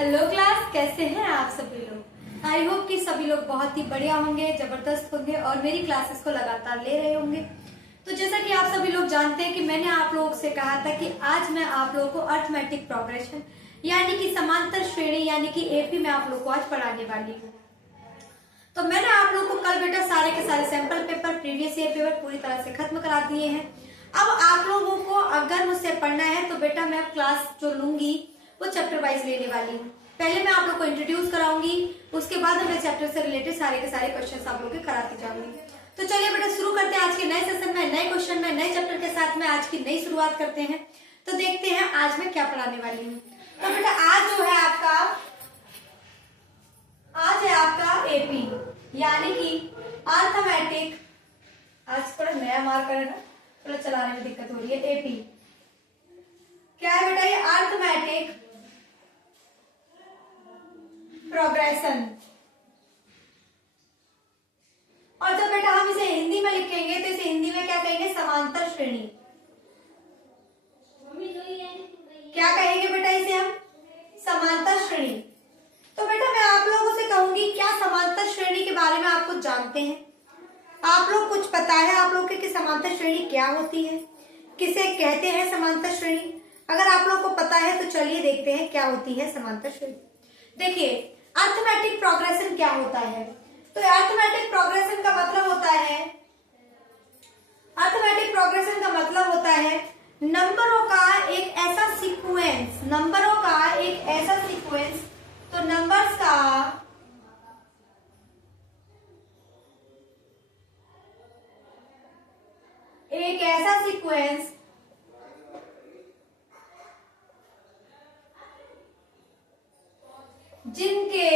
Hello class, कैसे हैं आप सभी लोग। आई होप कि सभी लोग बहुत ही बढ़िया होंगे, जबरदस्त होंगे और मेरी क्लासेस को लगातार ले रहे होंगे। तो जैसा कि आप सभी लोग जानते हैं कि मैंने आप लोगों से कहा था कि आज मैं आप लोगों को अर्थमेटिक प्रोग्रेशन यानी कि समांतर श्रेणी यानी कि एपी में आप लोग को आज पढ़ाने वाली हूँ। तो मैंने आप लोगों को कल बेटा सारे के सारे sample paper, previous year paper पूरी तरह से खत्म करा दिए हैं। अब आप लोगों को अगर मुझसे पढ़ना है तो बेटा मैं क्लास जो लूंगी वो चैप्टर वाइज लेने वाली हूँ। पहले मैं आप लोग को इंट्रोड्यूस कराऊंगी, उसके बाद मैं चैप्टर से रिलेटेड सारे के सारे क्वेश्चन आप लोग के कराती जाऊंगी। तो चलिए बेटा शुरू करते हैं आज के नए सेशन में, नए क्वेश्चन में, नए चैप्टर के साथ में आज की नई शुरुआत करते हैं। तो देखते हैं आज मैं क्या पढ़ाने वाली हूँ। तो बेटा आज जो है आपका एपी यानी कि अर्थमेटिक। आज थोड़ा नया मार्कर है ना, थोड़ा चलाने में दिक्कत हो रही है। एपी क्या है बेटा? ये अर्थमेटिक प्रोग्रेशन। और जब बेटा हम इसे हिंदी में लिखेंगे तो इसे हिंदी में क्या कहेंगे? समांतर श्रेणी। क्या कहेंगे बेटा इसे हम? समांतर श्रेणी। तो बेटा मैं आप लोगों से कहूंगी, क्या समांतर श्रेणी के बारे में आप कुछ जानते हैं? आप लोग कुछ पता है आप लोग के कि समांतर श्रेणी क्या होती है, किसे कहते हैं समांतर श्रेणी? अगर आप लोग को पता है तो चलिए देखते हैं क्या होती है समांतर श्रेणी। देखिए अर्थमेटिक प्रोग्रेशन क्या होता है। तो अर्थमेटिक प्रोग्रेशन का मतलब होता है, अर्थमेटिक प्रोग्रेशन का मतलब होता है नंबरों का एक ऐसा सीक्वेंस, नंबरों का एक ऐसा सीक्वेंस। तो नंबर्स का एक ऐसा सीक्वेंस जिनके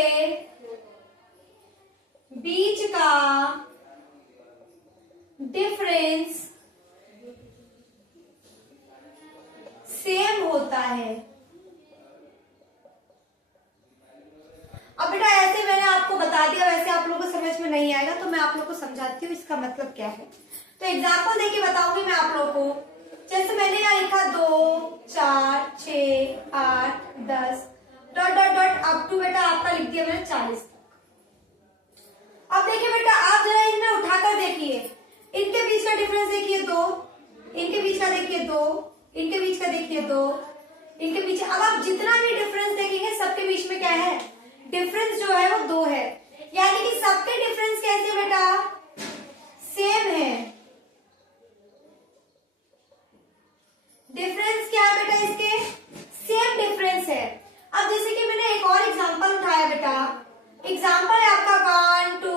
बीच का डिफरेंस सेम होता है। अब बेटा ऐसे मैंने आपको बता दिया, वैसे आप लोगों को समझ में नहीं आएगा तो मैं आप लोगों को समझाती हूँ इसका मतलब क्या है। तो एग्जाम्पल देके बताऊंगी मैं आप लोगों को। जैसे मैंने यहाँ लिखा 2, 4, 6, 8, 10 dot dot dot up to बेटा आपका लिख दिया मैंने 40 तक। अब देखिए बेटा आप जरा इनमें उठाकर देखिए, इनके बीच का डिफरेंस देखिए 2, इनके बीच का देखिए 2, इनके बीच का देखिए 2, इनके बीच। अब आप जितना भी डिफरेंस देखेंगे सबके बीच में क्या है? डिफरेंस जो है वो 2 है, यानी कि सबके डिफरेंस कैसे बेटा? सेम है। डिफरेंस क्या है बेटा इसके? सेम डिफरेंस है। अब जैसे कि मैंने एक और एग्जांपल उठाया बेटा, एग्जांपल है आपका 1, 2,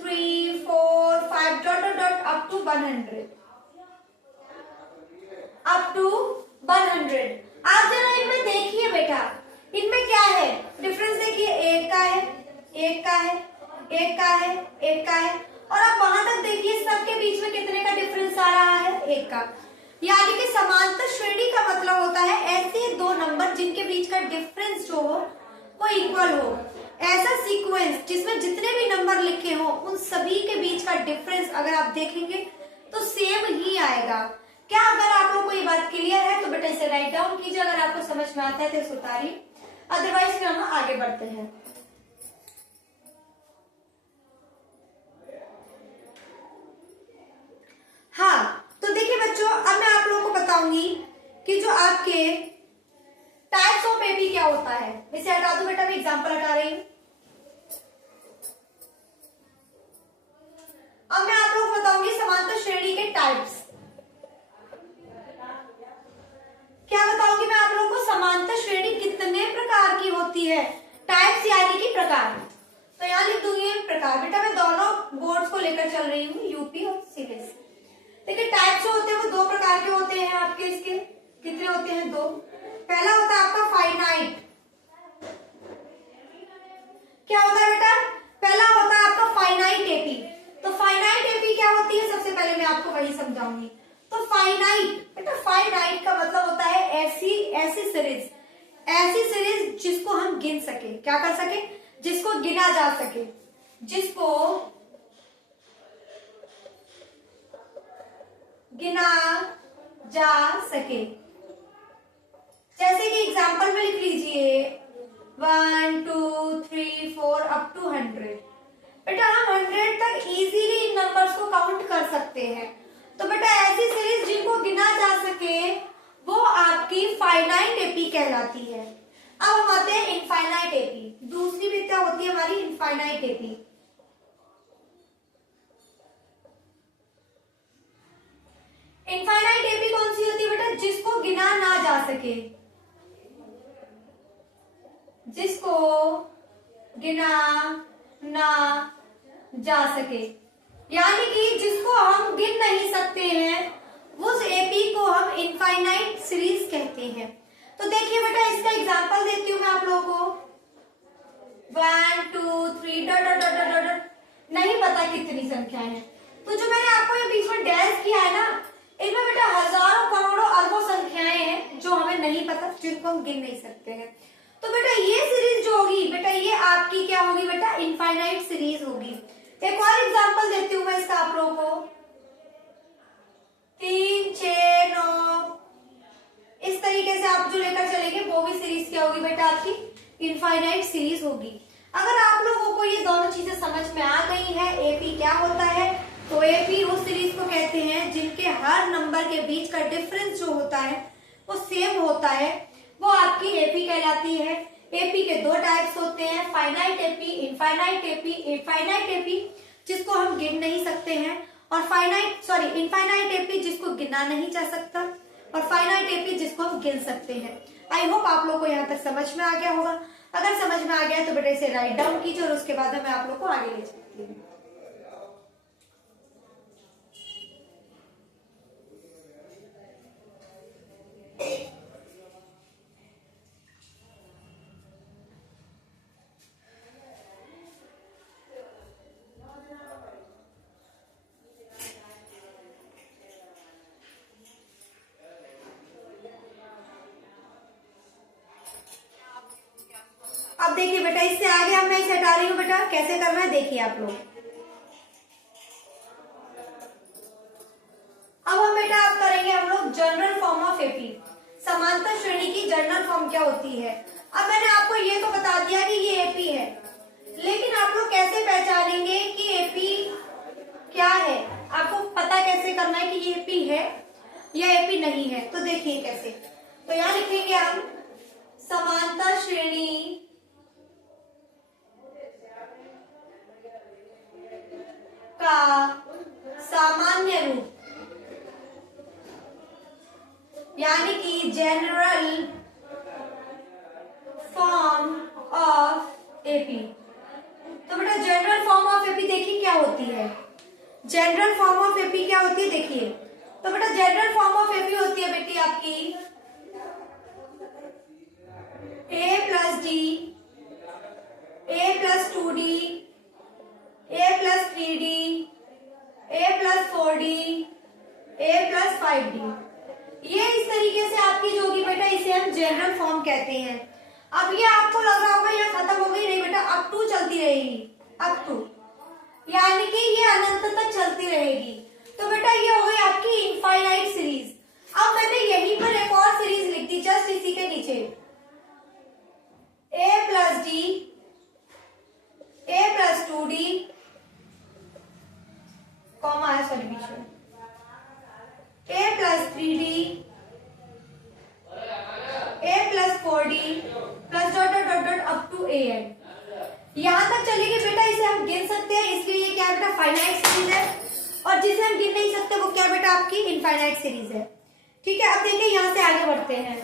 3, 4, 5 dot dot dot up to 100, up to 100। आप जरा इनमें देखिए बेटा, इनमें क्या है? डिफरेंस देखिए, एक का है, एक का है, एक का है, एक का है, और आप वहां तक देखिए सबके बीच में कितने का डिफरेंस आ रहा है? एक का। यानी कि समांतर श्रेणी का मतलब होता है ऐसे दो नंबर जिनके बीच का डिफरेंस जो हो वो इक्वल हो। ऐसा सीक्वेंस जिसमें जितने भी नंबर लिखे हो उन सभी के बीच का डिफरेंस अगर आप देखेंगे तो सेम ही आएगा। क्या अगर आप लोग को ये बात क्लियर है तो बेटा इसे राइट डाउन कीजिए, अगर आपको समझ में आता है तो इसे उतारिए, अदरवाइज फिर हम आगे बढ़ते हैं। हाँ तो देखिए बच्चों, अब मैं आप लोगों को बताऊंगी कि जो आपके टाइप्स ऑफ एपी क्या होता है। इसे हटा दो बेटा, मैं एग्जांपल हटा रही हूं। अब मैं आप लोगों को बताऊंगी समांतर श्रेणी के टाइप्स। क्या बताऊंगी मैं आप लोगों को? समांतर श्रेणी कितने प्रकार की होती है, टाइप्स यानी कि प्रकार। तो यहाँ लिख दूंगी प्रकार। बेटा मैं दोनों बोर्ड्स को लेकर चल रही हूँ, यूपी और सीबीएसई। देखिए टाइप्स जो होते हैं वो 2 प्रकार के होते हैं आपके। इसके कितने होते हैं? 2। पहला होता है आपका फाइनाइट। क्या होता है बेटा? पहला होता है आपका फाइनाइट एपी। तो फाइनाइट एपी क्या होती है सबसे पहले मैं आपको वही समझाऊंगी। तो फाइनाइट बेटा, फाइनाइट का मतलब होता है ऐसी सीरीज जिसको हम गिन सके। क्या कर सके? जिसको गिना जा सके, जिसको गिना जा सके। जैसे कि एग्जाम्पल में लिख लीजिए 1 सकते हैं। तो बेटा ऐसी सीरीज जिनको गिना जा सके वो आपकी फाइनाइट एपी कहलाती है। अब हम आते हैं इनफाइनाइट एपी। दूसरी विद्या होती है हमारी इनफाइनाइट एपी। इनफाइनाइट एपी कौन सी होती है बेटा? जिसको गिना ना जा सके, जिसको गिना ना जा सके, यानी कि जिसको हम गिन नहीं सकते हैं उस एपी को हम इनफाइनाइट सीरीज कहते हैं। तो देखिए बेटा इसका एग्जांपल देती हूं मैं आप लोगों को। 1 2 3 dot dot dot dot dot, नहीं पता कितनी संख्याएं हैं। तो जो मैंने आपको ये बीच में डैश किया है ना, इनमें बेटा हजारों करोड़ों अरबों संख्याएं हैं जो हमें नहीं पता, जिनको हम गिन नहीं सकते हैं। तो बेटा ये सीरीज जो होगी बेटा ये आपकी क्या होगी बेटा? इनफाइनाइट सीरीज होगी। एक और एग्जांपल देती हूं मैं इसका आप लोगों को। 3 6 9 इस तरीके से आप जो लेकर चलेंगे वो भी सीरीज क्या होगी बेटा? आपकी इनफाइनाइट सीरीज होगी। अगर आप लोगों को ये दोनों चीजें समझ में आ गई है, एपी क्या होता है, तो एपी उस सीरीज को कहते हैं जिनके हर नंबर के बीच का डिफरेंस जो होता है वो सेम होता है, वो आपकी एपी कहलाती है। एपी के दो टाइप्स होते हैं, finite AP, infinite AP. Infinite AP जिसको हम गिन नहीं सकते हैं, और इनफाइनाइट एपी जिसको गिना नहीं जा सकता, और फाइनाइट एपी जिसको हम गिन सकते हैं। आई होप आप लोग को यहाँ तक समझ में आ गया होगा। अगर समझ में आ गया तो बेटा इसे राइट डाउन कीजिए और उसके बाद मैं आप लोग को आगे ले चलती हूँ। अब देखिए बेटा इससे आगे अब मैं इसे हटा रही हूँ बेटा, कैसे करना है देखिए आप लोग। अब हम बेटा आप करेंगे हम लोग जनरल फॉर्म ऑफ एपी। समांतर श्रेणी की जनरल फॉर्म क्या होती है? अब मैंने आपको ये तो बता दिया कि ये एपी है, लेकिन आप लोग कैसे पहचानेंगे कि एपी क्या है? आपको पता कैसे करना है कि ये एपी है या एपी नहीं है? तो देखिए कैसे। तो यहां लिखेंगे हम समांतर श्रेणी का सामान्य रूप, यानी कि जनरल फॉर्म ऑफ एपी। तो बेटा जनरल फॉर्म ऑफ एपी देखिए क्या होती है। जनरल फॉर्म ऑफ एपी क्या होती है देखिए। तो बेटा जनरल फॉर्म ऑफ एपी होती है बेटी आपकी a plus D, a plus 2d, a plus 3d, a plus 4d, a plus 5d। ये इस तरीके से आपकी जो होगी बेटा इसे हम जनरल फॉर्म कहते हैं। अब ये आपको लग रहा होगा ये खत्म हो गई, नहीं बेटा अप टू चलती रहेगी, अप टू यानी कि ये अनंत तक चलती रहेगी। तो बेटा ये हो गई आपकी इनफाइनाइट सीरीज। अब मैंने यहीं पर एक और सीरीज लिख दी जस्ट इसी के नीचे, a plus D, a plus 2d, comma है सॉरी बीच में, a plus 3d, a plus 4d plus dot dot dot dot up to an। यहां तक चलेगी बेटा इसे हम गिन सकते हैं, इसलिए ये क्या बेटा फाइनाइट सीरीज है, और जिसे हम गिन नहीं सकते वो क्या बेटा आपकी इनफाइनाइट सीरीज है। ठीक है, अब देखिए यहां से आगे बढ़ते हैं।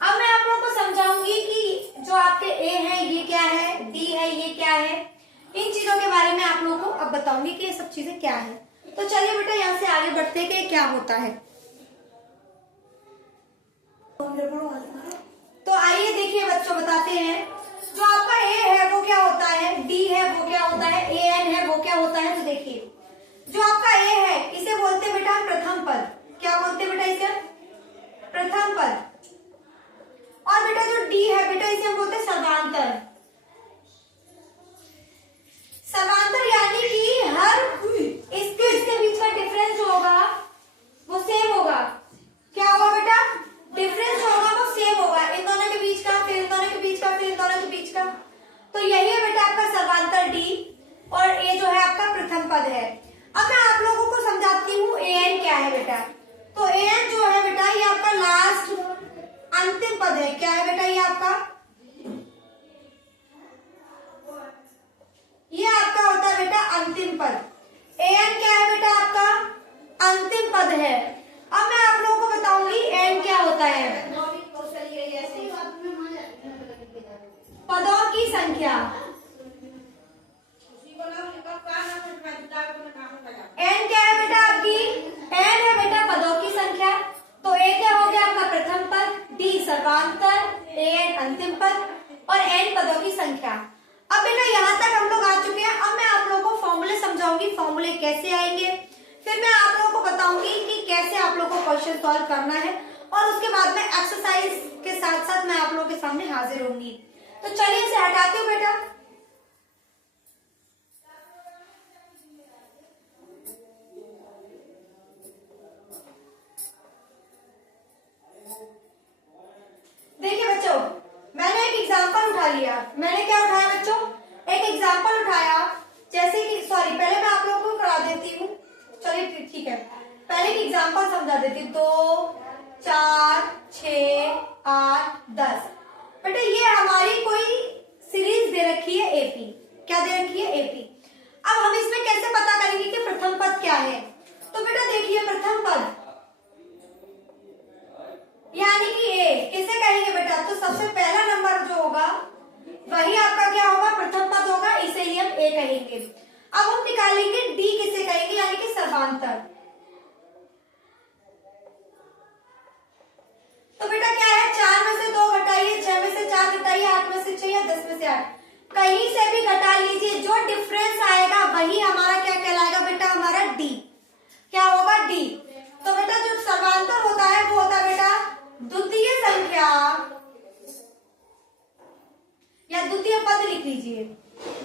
अब मैं आप लोगों को समझाऊंगी कि जो आपके ए है ये क्या है, डी है ये क्या है, इन चीजों के बारे में आप लोगों को अब बताऊंगी कि ये सब चीजें क्या है। तो चलिए बेटा यहाँ से आगे बढ़ते हैं कि क्या होता है। तो आइए देखिए बच्चों बताते हैं, जो आपका ए है वो क्या होता है, डी है वो क्या होता है, ए एन है वो क्या होता है। तो देखिए जो आपका ए है इसे बोलते हैं बेटा प्रथम पद। क्या बोलते हैं बेटा इसे? प्रथम पद। और बेटा जो डी है बेटा इसे हम बोलते हैं सर्वांतर। सर्वांतर यानी कि हर इसके बीच का डिफरेंस जो होगा वो सेम होगा। क्या होगा बेटा? डिफरेंस जो होगा वो सेम होगा, इन दोनों के बीच का, फिर इन दोनों के बीच का, फिर इन दोनों के बीच का। तो यही है बेटा आपका सर्वांतर डी, और ये जो है आपका प्रथम पद है। अब मैं आप लोगों को समझाती बताती हूँ an क्या है बेटा। तो an जो है बेटा ये आपका लास्ट अंतिम पद है। क्या है बेटा ये आपका, ये आपका होता है बेटा अंतिम पद। an क्या है बेटा आपका अंतिम पद है। अब मैं आप लोगों को बताऊंगी n क्या होता है। पदों की संख्या, n क्या है बेटा आपकी, n है बेटा पदों की संख्या। तो a क्या हो गया आपका प्रथम पद, d सर्वांतर, an अंतिम पद और n पदों की संख्या। अब बेटा यहाँ तक हम लोग आ चुके हैं। अब मैं आप लोगों को फॉर्मूले समझाऊंगी, फॉर्मूले कैसे आएंगे, फिर मैं आप लोगों को बताऊंगी कि कैसे आप लोगों को क्वेश्चन सॉल्व करना है, और उसके बाद में एक्सरसाइज के साथ साथ मैं आप लोगों के सामने हाजिर होंगी। तो चलिए इसे हटाती हूँ बेटा। देखिए बच्चों, मैंने एक एग्जाम्पल उठा लिया। मैंने क्या उठाया बच्चों, एक एग्जाम्पल उठाया। जैसे कि सॉरी, पहले मैं आप लोगों को करा देती हूँ। चलिए ठीक है, पहले एक एग्जाम्पल समझा देती हूँ। 2 4 6 8 10। बेटा ये हमारी कोई सीरीज दे रखी है एपी। क्या दे रखी है, एपी। अब हम इसमें कैसे पता करेंगे कि प्रथम पद क्या है। तो बेटा देखिए प्रथम पद यानी कि ए किसे कहेंगे बेटा, तो सबसे पहला नंबर जो होगा वही आपका क्या होगा, प्रथम पद होगा, इसे ही हम ए कहेंगे। अब हम निकालेंगे डी किसे कहेंगे, यानी कि सर्वांतर। तो बेटा क्या है, 4 में से 2 घटाइए, 6 में से 4 घटाइए, 8 में से 6 या 10 में से 8, कहीं से भी घटा लीजिए, जो डिफरेंस आएगा वही हमारा क्या कहलाएगा बेटा, हमारा डी। क्या होगा, डी। तो बेटा जो सर्वांतर होता है वो होता है बेटा द्वितीय संख्या, या द्वितीय पद लिख लीजिए,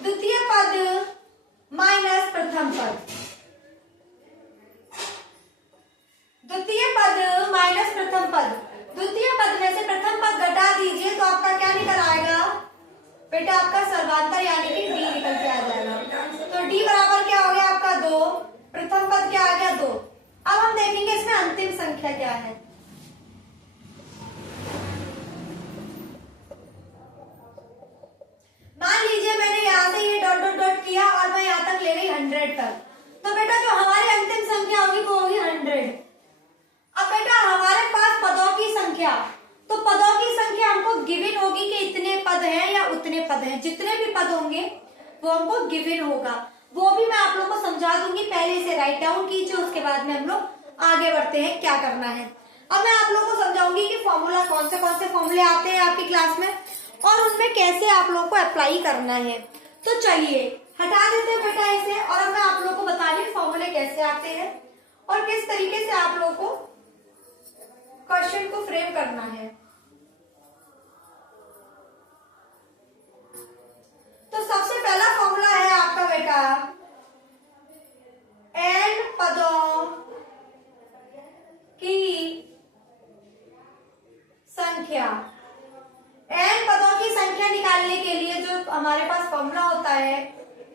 द्वितीय पद माइनस प्रथम पद। द्वितीय पद माइनस प्रथम पद, द्वितीय पद में से प्रथम पद घटा दीजिए तो आपका क्या निकल आएगा बेटा, आपका सर्वांतर यानी कि डी निकल के आ जाएगा। तो डी बराबर क्या हो गया आपका 2, प्रथम पद क्या आ गया 2। अब हम देखेंगे इसमें अंतिम संख्या क्या है। मान लीजिए मैंने यहाँ से ये डॉट डॉट डॉट किया और मैं यहाँ तक ले गई 100 तक, तो बेटा जो हमारी अंतिम संख्या होगी वो होगी 100। अब बेटा हमारे पास पदों की संख्या, तो पदों की संख्या हमको गिवन होगी कि इतने पद हैं या उतने पद हैं। जितने भी पद होंगे वो हमको गिवन होगा, वो भी मैं आप लोगों को समझा दूंगी। पहले इसे राइट डाउन कीजिए, उसके बाद में हम लोग आगे बढ़ते हैं क्या करना है। अब मैं आप लोगों को समझाऊंगी कि फॉर्मूला कौन से फॉर्मूले आते हैं आपकी क्लास में और उनमें कैसे आप लोगों को अप्लाई करना है। तो चलिए हटा देते हैं बेटा इसे, और अब मैं आप लोगों को बता रही हूँ फॉर्मूले कैसे आते हैं और किस तरीके से आप लोगों को क्वेश्चन को फ्रेम करना है। तो सबसे पहला फॉर्मूला है आपका बेटा n पदों की संख्या। n पदों की संख्या निकालने के लिए जो हमारे पास फॉर्मूला होता है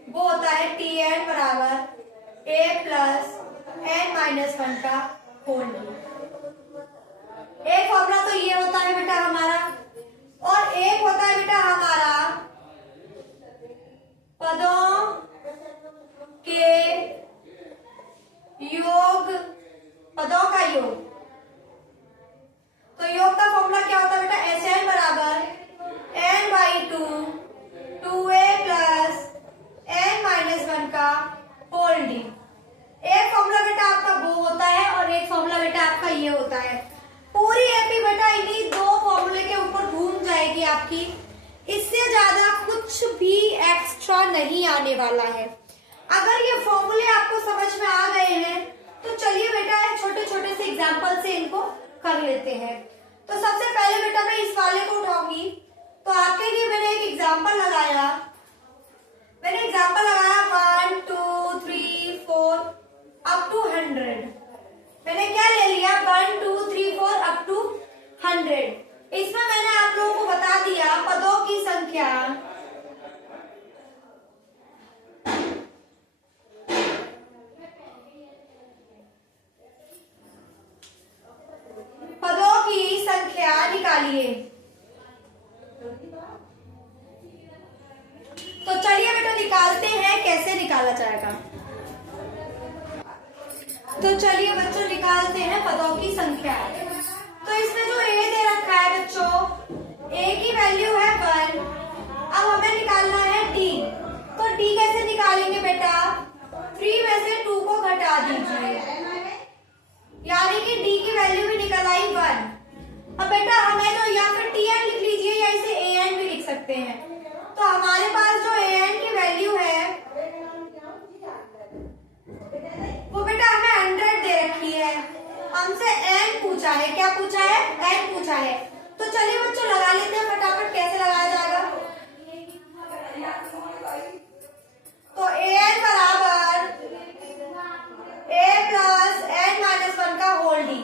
वो होता है Tn बराबर a प्लस n माइनस 1 का होल। एक फॉर्मूला तो ये होता है बेटा हमारा, और एक होता है बेटा हमारा पदों के योग, पदों का योग। तो योग का फॉर्मूला क्या होता है बेटा, Hn बराबर n/2 2a plus n minus 1 का होल डी। एक फॉर्मूला बेटा आपका वो होता है और एक फॉर्मूला बेटा आपका ये होता है। पूरी एपी बेटा इन्हीं 2 फॉर्मूले के ऊपर घूम जाएगी आपकी, इससे ज्यादा कुछ भी एक्स्ट्रा नहीं आने वाला है। अगर ये फॉर्मूले आपको समझ में आ गए हैं तो चलिए बेटा छोटे छोटे से एग्जाम्पल से इनको कर लेते हैं। तो सबसे पहले बेटा मैं इस वाले को उठाऊंगी, तो आपके लिए मैंने एक एग्जाम्पल लगाया। मैंने एग्जाम्पल लगाया 1 2 3 4 अप टू 100। मैंने क्या ले लिया 1 2 3 4 अप टू 100। इसमें मैंने आप लोगों को बता दिया पदों की संख्या निकाला जाएगा। तो चलिए बच्चों निकालते हैं पदों की संख्या। तो इसमें जो ए दे रखा है बच्चों, ए की वैल्यू है 1। अब हमें निकालना है डी। तो डी कैसे निकालेंगे बेटा? 3 में से 2 को घटा दीजिए, यानी कि डी की वैल्यू भी निकल आई 1। अब बेटा हमें जो, या फिर टी एन लिख लीजिए या इसे ए एन भी लिख सकते हैं। तो हमारे पास जो ए एन की वैल्यू है वो बेटा हमें 100 दे रखी है। हमसे एन पूछा है, क्या पूछा है? एन पूछा है। तो चलिए बच्चों लगा लेते हैं फटाफट, कैसे लगाया जाएगा। तो ए एन बराबर ए प्लस एन माइनस 1 का होल डी।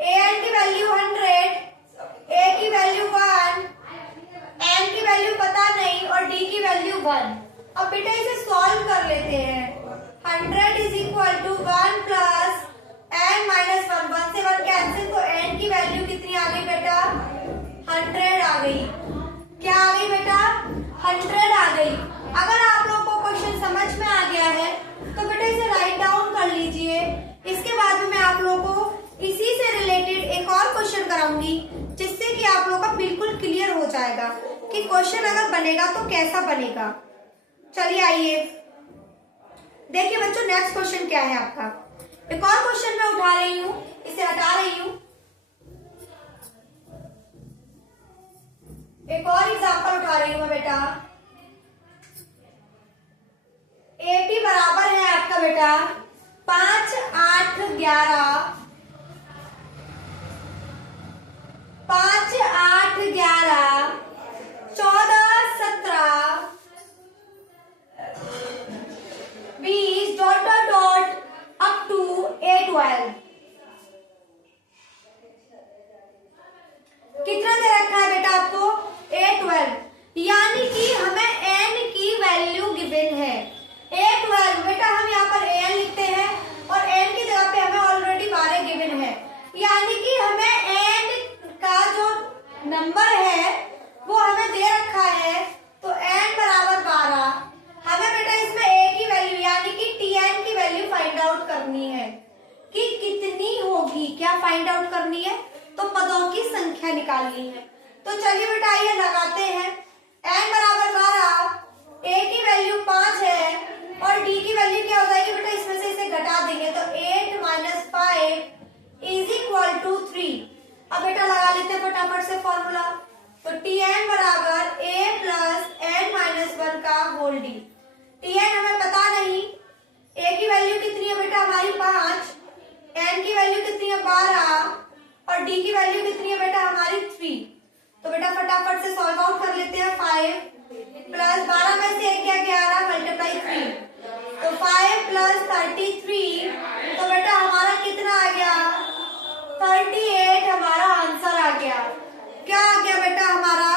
ए एन की वैल्यू 100, ए की वैल्यू 1, एन की वैल्यू पता नहीं और डी की वैल्यू 1। अब बेटा इसे सॉल्व कर लेते हैं। 100 is equal to 1 plus N minus 1, 1 से 1 कैंसिल, तो एन की वैल्यू कितनी आ गई बेटा? 100 आ गई। क्या आ गई बेटा? 100 आ गई। अगर आप लोगों को क्वेश्चन समझ में आ गया है तो बेटा इसे राइट डाउन कर लीजिए। इसके बाद में मैं आप लोगों को इसी से रिलेटेड एक और क्वेश्चन कराऊंगी, जिससे कि आप लोगों का बिल्कुल क्लियर हो जाएगा कि क्वेश्चन अगर बनेगा तो कैसा बनेगा। चलिए आइए देखिए बच्चों, नेक्स्ट क्वेश्चन क्या है आपका। एक और क्वेश्चन मैं उठा रही हूं, इसे हटा रही हूं। एक और एग्जांपल उठा रही हूं मैं बेटा। एपी बराबर है आपका बेटा 5, 8, 11, 5, 8, 11, 14, 17, 20 dot dot dot up to A12। कितना दे रखा है बेटा आपको? A12, यानी कि हमें n की वैल्यू गिवन है। A12 बेटा हम यहाँ पर an लिखते हैं और n की जगह पे हमें ऑलरेडी 12 गिवन है, यानी कि हमें n का जो नंबर है वो हमें दे रखा है। तो n बराबर 12। हमें बेटा इसमें a की वैल्यू यानी कि tn की वैल्यू फाइंड आउट करनी है कि कितनी होगी। क्या फाइंड आउट करनी है? तो पदों की संख्या निकालनी है। तो चलिए बेटा ये लगाते हैं। n बराबर 12, a की वैल्यू 5 है और d की वैल्यू क्या हो जाएगी बेटा? इसमें से इसे घटा देंगे तो 8 माइनस 5 इज इक्वल टू 3। अब बेटा लगा लेते हैं फटाफट से फॉर्मूला। तो tn बराबर a प्लस n माइनस 1 का होल डी। tn हमें पता नहीं, a की वैल्यू कितनी है बेटा हमारी 5, n की वैल्यू कितनी है 12 और d की वैल्यू कितनी है बेटा हमारी 3। तो बेटा फटाफट से सॉल्व आउट कर लेते हैं। 5 प्लस 12 में से 1 क्या 11 मल्टीप्लाई 3, तो 5 प्लस 33। तो बेटा हमारा कितना आ गया? 38 हमारा आंसर आ गया। क्या आ गया बेटा हमारा?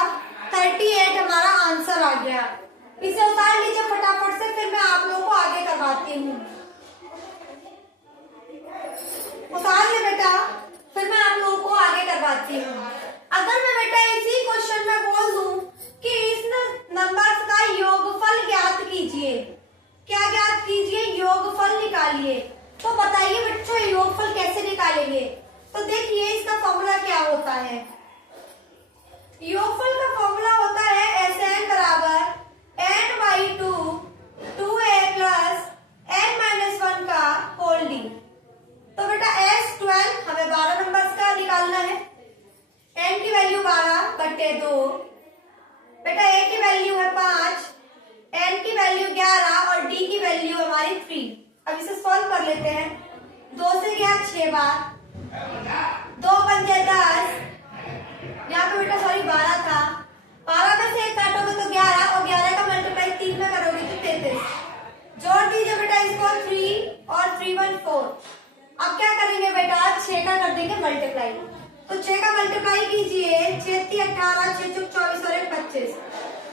38 हमारा आंसर आ गया। इसे उतार लीजिए फटाफट से, फिर मैं आप लोगों को आगे करवाती हूँ। उतार ले बेटा, फिर मैं आप लोगों को आगे करवाती हूँ। अगर मैं बेटा इसी क्वेश्चन में बोल दूं कि इस नंबर्स का योगफल ज्ञात कीजिए, क्या ज्ञात कीजिए? योगफल निकालिए। तो बताइए बच्चों योगफल कैसे निकालेंगे? तो देखिए इसका फॉर्मूला क्या होता है। योगफल का फॉर्मूला होता है Sn बराबर n/2 2a plus n minus 1 का होल डी। तो बेटा S12 हमें 12 नंबर्स का निकालना है। n की वैल्यू 12 बटे 2, बेटा a की वैल्यू है 5, n की वैल्यू 11 और d की वैल्यू हमारी 3। अब इसे सॉल्व कर लेते हैं। 2 से गया 6 बार, 2 पंजे 10, यहाँ पे बेटा सॉरी 12 था। 12 में से 1 काटोगे तो 11 और 11 का मल्टीप्लाई 3 में करोगे तो 33। जोड़ दीजिए बेटा इसको 3 और 3 1 4। अब क्या करेंगे बेटा? 6 का कर देंगे मल्टीप्लाई। तो 6 का मल्टीप्लाई कीजिए, 6 3 18, 6 चौक 24 और 1 25।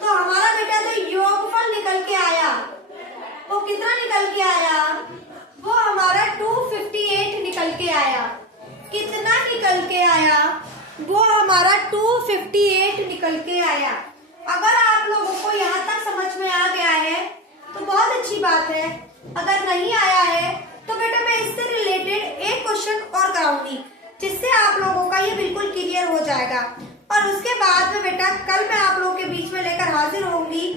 तो हमारा बेटा जो योगफल निकल के आया वो कितना निकल के आया? वो हमारा 258 निकल के आया। कितना निकल के आया? वो हमारा 258 निकल के आया। अगर आप लोगों को यहाँ तक समझ में आ गया है तो बहुत अच्छी बात है। अगर नहीं आया है तो बेटा मैं इससे रिलेटेड एक क्वेश्चन और कराऊंगी, जिससे आप लोगों का ये बिल्कुल क्लियर हो जाएगा। और उसके बाद में बेटा कल मैं आप लोगों के बीच में लेकर हाजिर होंगी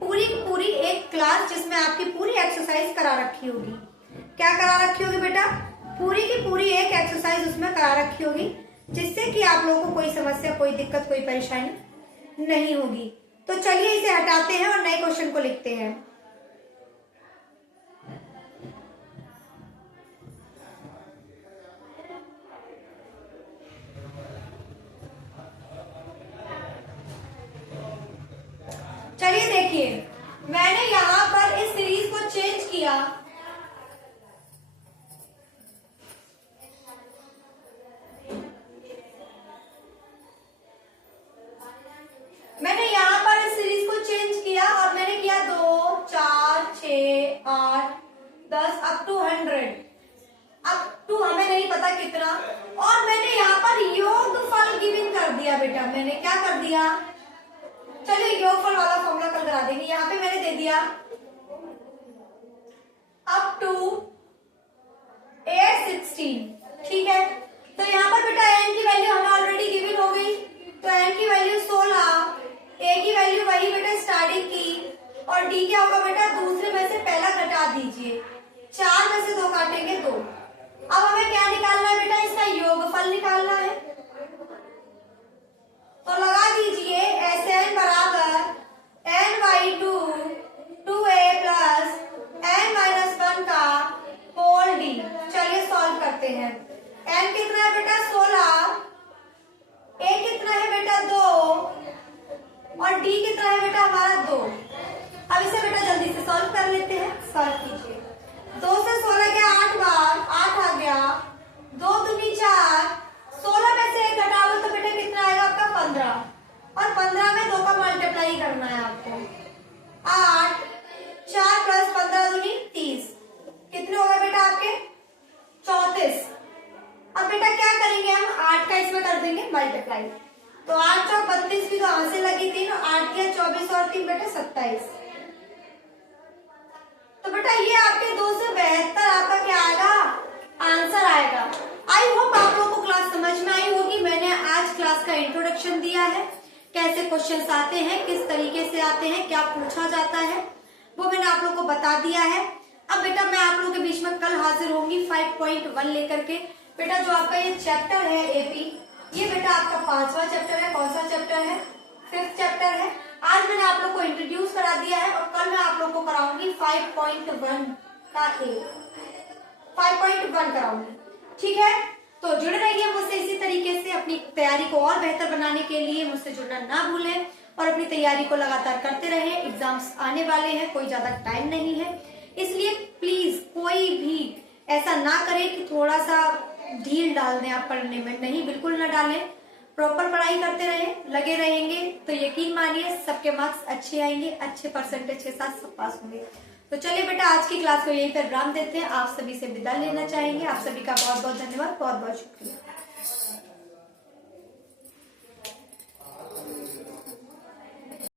पूरी एक क्लास, जिसमें आपकी पूरी एक्सरसाइज करा रखी होगी। क्या करा रखी होगी बेटा? पूरी की पूरी एक एक्सरसाइज उसमें करा रखी होगी, जिससे कि आप लोगों को कोई समस्या, कोई दिक्कत, कोई परेशानी नहीं होगी। तो चलिए इसे हटाते हैं और नए क्वेश्चन को लिखते हैं। चलिए देखिए, मैंने यहाँ पर इस सीरीज को चेंज किया। मैंने यहाँ पर इस सीरीज को चेंज किया और मैंने किया 2, 4, 6, 8, 10 अप टू 100, अप टू हमें नहीं पता कितना। और मैंने यहाँ पर योगफल गिवन कर दिया बेटा। मैंने क्या कर दिया? चलिए योगफल वाला फॉर्मूला कल करा देंगे। यहाँ पे मैंने दे दिया अप टू 816, ठीक है। तो यहाँ पर बेटा n की वैल्यू हमें ऑलरेडी गिवन हो गई, तो n की वैल्यू 16, a की वैल्यू वही बेटा स्टार्टिंग की, और d क्या होगा बेटा? दूसरे में से पहला घटा दीजिए, 4 में से 2 काटेंगे 2। अब हमें क्या निकालना है बेटा? इसका योगफल निकालना है। तो लगा दीजिए Sn बराबर n/2 2a प्लस n-1 का होल d। चलिए सॉल्व करते हैं। n कितना है बेटा? 16, a कितना है बेटा? 2, और d कितना है बेटा? हमारा 2। अब इसे बेटा जल्दी से सॉल्व कर लेते हैं। सॉल्व कीजिए। 2 से 16 गया 8 बार, 8 आ गया, 2 दूनी 4, 16 में से 1 घटाओ तो बेटा कितना आएगा आपका? 15, और 15 में 2 का मल्टीप्लाई करना है आपको। 8, 4 प्लस 15 दूनी 30, कितने हो गए बेटा आपके? 34। अब बेटा क्या करेंगे हम? 8 का इसमें कर देंगे मल्टीप्लाई, तो 8 चौक 32 की तो हाथ से लगी 3, और 8 किया 24 और 3 बेटा 27। तो बेटा ये आपके 2 से 72 आपका क्या आएगा? आंसर आएगा। आई होप आप लोगों को क्लास समझ में आई होगी। मैंने आज क्लास का इंट्रोडक्शन दिया है, कैसे क्वेश्चंस आते हैं, किस तरीके से आते हैं, क्या पूछा जाता है, वो मैंने आप लोगों को बता दिया है। अब बेटा मैं आप लोगों के बीच में कल हाजिर होंगी 5.1 लेकर के। बेटा जो आपका ये चैप्टर है एपी, ये बेटा आपका 5वां चैप्टर है। कौन सा चैप्टर है? 5th चैप्टर है। आज मैंने आप लोग को इंट्रोड्यूस करा दिया है, और कल मैं आप लोग को कराऊंगी 5.1 का 5.1 कराऊंगी, ठीक है। तो जुड़े रहिए मुझसे इसी तरीके से। अपनी तैयारी को और बेहतर बनाने के लिए मुझसे जुड़ना ना भूलें, और अपनी तैयारी को लगातार करते रहें। एग्जाम्स आने वाले हैं, कोई ज्यादा टाइम नहीं है, इसलिए प्लीज कोई भी ऐसा ना करे कि थोड़ा सा ढील डाल दें आप पढ़ने में। नहीं, बिल्कुल ना डालें। प्रॉपर पढ़ाई करते रहें, लगे रहेंगे तो यकीन मानिए सबके मार्क्स अच्छे आएंगे, अच्छे परसेंटेज के साथ सब पास होंगे। तो चलिए बेटा आज की क्लास को यहीं पर विराम देते हैं। आप सभी से विदा लेना चाहेंगे। आप सभी का बहुत बहुत धन्यवाद, बहुत बहुत शुक्रिया।